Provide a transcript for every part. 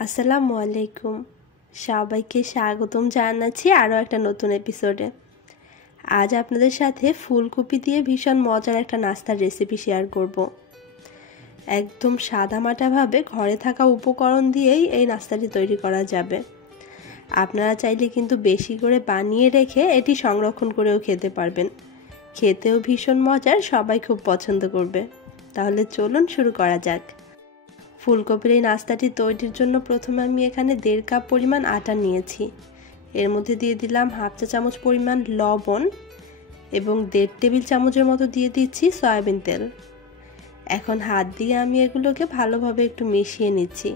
আসসালামু আলাইকুম। সবাইকে স্বাগতম জানাচ্ছি আরও একটা নতুন এপিসোডে। আজ আপনাদের সাথে ফুলকপি দিয়ে ভীষণ মজার একটা নাস্তার রেসিপি শেয়ার করব। একদম সাদামাটাভাবে ঘরে থাকা উপকরণ দিয়েই এই নাস্তাটি তৈরি করা যাবে। আপনারা চাইলে কিন্তু বেশি করে বানিয়ে রেখে এটি সংরক্ষণ করেও খেতে পারবেন। খেতেও ভীষণ মজার, সবাই খুব পছন্দ করবে। তাহলে চলুন শুরু করা যাক। ফুলকপির এই নাস্তাটি তৈরির জন্য প্রথমে আমি এখানে 1.5 কাপ পরিমাণ আটা নিয়েছি। এর মধ্যে দিয়ে দিলাম 1/2 চা চামচ পরিমাণ লবণ এবং 1.5 টেবিল চামচের মতো দিয়ে দিচ্ছি সয়াবিন তেল। এখন হাত দিয়ে আমি এগুলোকে ভালোভাবে একটু মিশিয়ে নিচ্ছি।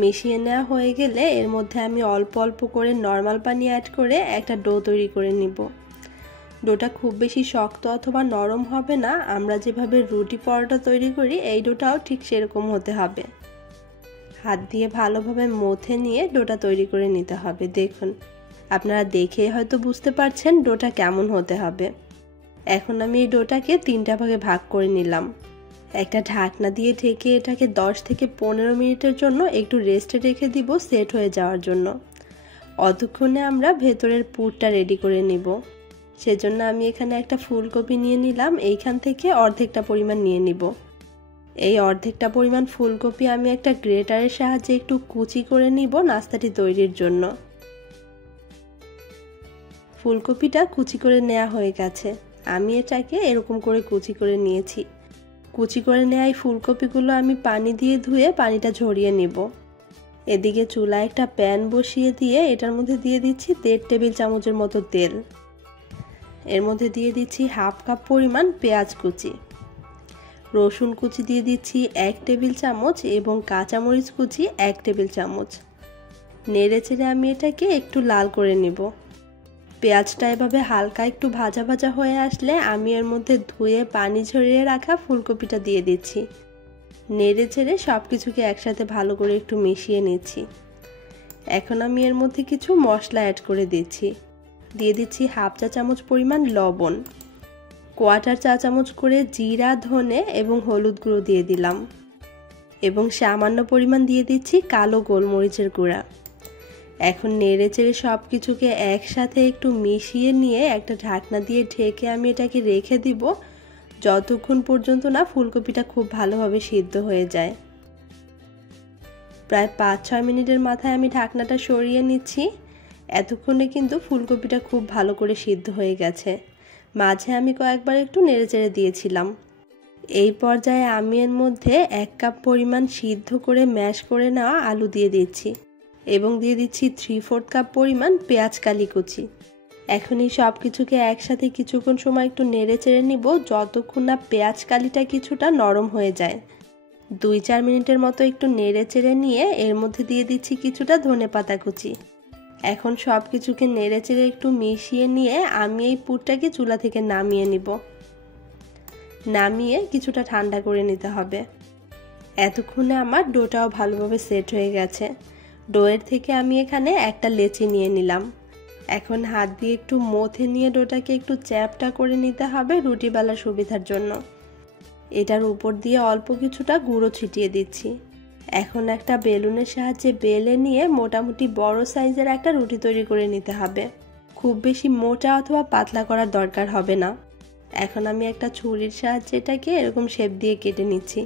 মিশিয়ে নেওয়া হয়ে গেলে এর মধ্যে আমি অল্প অল্প করে নর্মাল পানি অ্যাড করে একটা ডো তৈরি করে নিব। ডোটা খুব বেশি শক্ত অথবা নরম হবে না, আমরা যেভাবে রুটি পরোটা তৈরি করি এই ডোটাও ঠিক সেরকম হতে হবে। হাত দিয়ে ভালোভাবে মথে নিয়ে ডোটা তৈরি করে নিতে হবে। দেখুন, আপনারা দেখে হয়তো বুঝতে পারছেন ডোটা কেমন হতে হবে। এখন আমি এই ডোটাকে 3টা ভাগে ভাগ করে নিলাম। একটা ঢাকনা দিয়ে ঢেকে এটাকে 10 থেকে 15 মিনিটের জন্য একটু রেস্টে রেখে দিব, সেট হয়ে যাওয়ার জন্য। অতক্ষণে আমরা ভেতরের পুরটা রেডি করে নিব। সেজন্য আমি এখানে একটা ফুলকপি নিয়ে নিলাম, এইখান থেকে অর্ধেকটা পরিমাণ নিয়ে নিব। এই অর্ধেকটা পরিমাণ ফুলকপি আমি একটা গ্রেটারের সাহায্যে একটু কুচি করে নিব নাস্তাটি তৈরির জন্য। ফুলকপিটা কুচি করে নেওয়া হয়ে গেছে। আমি এটাকে এরকম করে কুচি করে নিয়েছি। কুচি করে নেওয়া এই ফুলকপিগুলো আমি পানি দিয়ে ধুয়ে পানিটা ঝরিয়ে নিব। এদিকে চুলায় একটা প্যান বসিয়ে দিয়ে এটার মধ্যে দিয়ে দিচ্ছি 1.5 টেবিল চামচের মতো তেল। এর মধ্যে দিয়ে দিচ্ছি 1/2 কাপ পরিমাণ পেঁয়াজ কুচি, রসুন কুচি দিয়ে দিচ্ছি 1 টেবিল চামচ এবং কাঁচামরিচ কুচি 1 টেবিল চামচ। নেড়ে চেড়ে আমি এটাকে একটু লাল করে নিব। পেঁয়াজটা এভাবে হালকা একটু ভাজা ভাজা হয়ে আসলে আমি এর মধ্যে ধুয়ে পানি ঝরিয়ে রাখা ফুলকপিটা দিয়ে দিচ্ছি। নেড়ে চেড়ে সব কিছুকে একসাথে ভালো করে একটু মিশিয়ে নিচ্ছি। এখন আমি এর মধ্যে কিছু মশলা অ্যাড করে দিচ্ছি। দিয়ে দিচ্ছি 1/2 চা চামচ পরিমাণ লবণ, 1/4 চা চামচ করে জিরা, ধনে এবং হলুদ গুঁড়ো দিয়ে দিলাম এবং সামান্য পরিমাণ দিয়ে দিচ্ছি কালো গোলমরিচের গুঁড়া। এখন নেড়ে চেড়ে সব কিছুকে একসাথে একটু মিশিয়ে নিয়ে একটা ঢাকনা দিয়ে ঢেকে আমি এটাকে রেখে দিব যতক্ষণ পর্যন্ত না ফুলকপিটা খুব ভালোভাবে সিদ্ধ হয়ে যায়। প্রায় 5-6 মিনিটের মাথায় আমি ঢাকনাটা সরিয়ে নিচ্ছি। এতক্ষণে কিন্তু ফুলকপিটা খুব ভালো করে সিদ্ধ হয়ে গেছে। মাঝে আমি কয়েকবার একটু নেড়েচেড়ে দিয়েছিলাম। এই পর্যায়ে আমি এর মধ্যে 1 কাপ পরিমাণ সিদ্ধ করে ম্যাশ করে নেওয়া আলু দিয়ে দিচ্ছি এবং দিয়ে দিচ্ছি 3/4 কাপ পরিমাণ পেঁয়াজ কালি কুচি। এখন এই সব কিছুকে একসাথে কিছুক্ষণ সময় একটু নেড়েচেড়ে নিব যতক্ষণ না পেঁয়াজ কালিটা কিছুটা নরম হয়ে যায়। 2-4 মিনিটের মতো একটু নেড়েচেড়ে নিয়ে এর মধ্যে দিয়ে দিচ্ছি কিছুটা ধনেপাতা কুচি। এখন সব কিছুকে নেড়েচেড়ে একটু মিশিয়ে নিয়ে আমি এই পুরটাকে চুলা থেকে নামিয়ে নিব। নামিয়ে কিছুটা ঠান্ডা করে নিতে হবে। এতক্ষণে আমার ডোটাও ভালোভাবে সেট হয়ে গেছে। ডোয়ের থেকে আমি এখানে একটা লেচি নিয়ে নিলাম। এখন হাত দিয়ে একটু মথে নিয়ে ডোটাকে একটু চ্যাপটা করে নিতে হবে রুটি বেলার সুবিধার জন্য। এটার উপর দিয়ে অল্প কিছুটা গুঁড়ো ছিটিয়ে দিচ্ছি। এখন একটা বেলুনের সাহায্যে বেলে নিয়ে মোটামুটি বড় সাইজের একটা রুটি তৈরি করে নিতে হবে। খুব বেশি মোটা অথবা পাতলা করার দরকার হবে না। এখন আমি একটা ছুরির সাহায্যে এটাকে এরকম শেপ দিয়ে কেটে নিচ্ছি।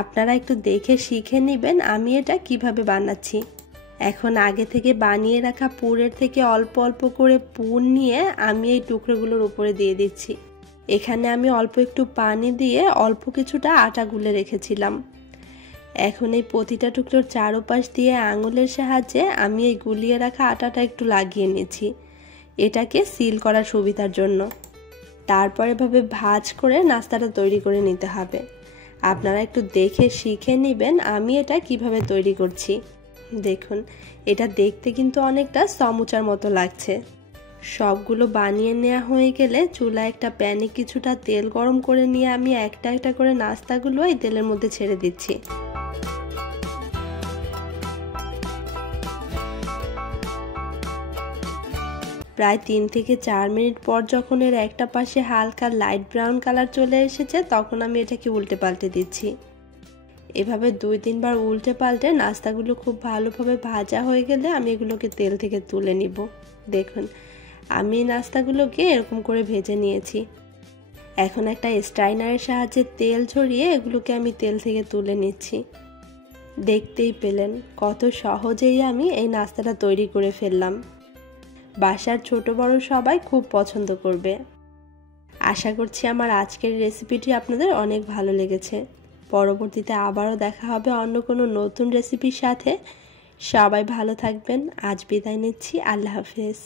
আপনারা একটু দেখে শিখে নেবেন আমি এটা কিভাবে বানাচ্ছি। এখন আগে থেকে বানিয়ে রাখা পুরের থেকে অল্প অল্প করে পুর নিয়ে আমি এই টুকরোগুলোর উপরে দিয়ে দিচ্ছি। এখানে আমি অল্প একটু পানি দিয়ে অল্প কিছুটা আটা গুলে রেখেছিলাম। এখন এই প্রতিটা টুকরোর চারপাশ দিয়ে আঙুলের সাহায্যে আমি এই গুলিয়ে রাখা আটাটা একটু লাগিয়ে নিচ্ছি, এটাকে সিল করার সুবিধার জন্য। তারপর এভাবে ভাঁজ করে নাস্তাটা তৈরি করে নিতে হবে। আপনারা একটু দেখে শিখে নেবেন আমি এটা কিভাবে তৈরি করছি। দেখুন, এটা দেখতে কিন্তু অনেকটা সমুচার মতো লাগছে। সবগুলো বানিয়ে নেওয়া হয়ে গেলে চুলায় একটা প্যানে কিছুটা তেল গরম করে নিয়ে আমি একটা একটা করে নাস্তাগুলো এই তেলের মধ্যে ছেড়ে দিচ্ছি। প্রায় 3 থেকে 4 মিনিট পর যখন এর একটা পাশে হালকা লাইট ব্রাউন কালার চলে এসেছে তখন আমি এটাকে উল্টে পাল্টে দিচ্ছি। এভাবে 2-3 বার উল্টে পাল্টে নাস্তাগুলো খুব ভালোভাবে ভাজা হয়ে গেলে আমি এগুলোকে তেল থেকে তুলে নিব। দেখুন আমি নাস্তাগুলোকে এরকম করে ভেজে নিয়েছি। এখন একটা স্ট্রাইনারের সাহায্যে তেল ঝরিয়ে এগুলোকে আমি তেল থেকে তুলে নিচ্ছি। দেখতেই পেলেন কত সহজেই আমি এই নাস্তাটা তৈরি করে ফেললাম। বাসার ছোট বড় সবাই খুব পছন্দ করবে। আশা করছি আমার আজকের রেসিপিটি আপনাদের অনেক ভালো লেগেছে। পরবর্তীতে আবারও দেখা হবে অন্য কোনো নতুন রেসিপির সাথে। সবাই ভালো থাকবেন। আজ বিদায় নিচ্ছি। আল্লাহ হাফেজ।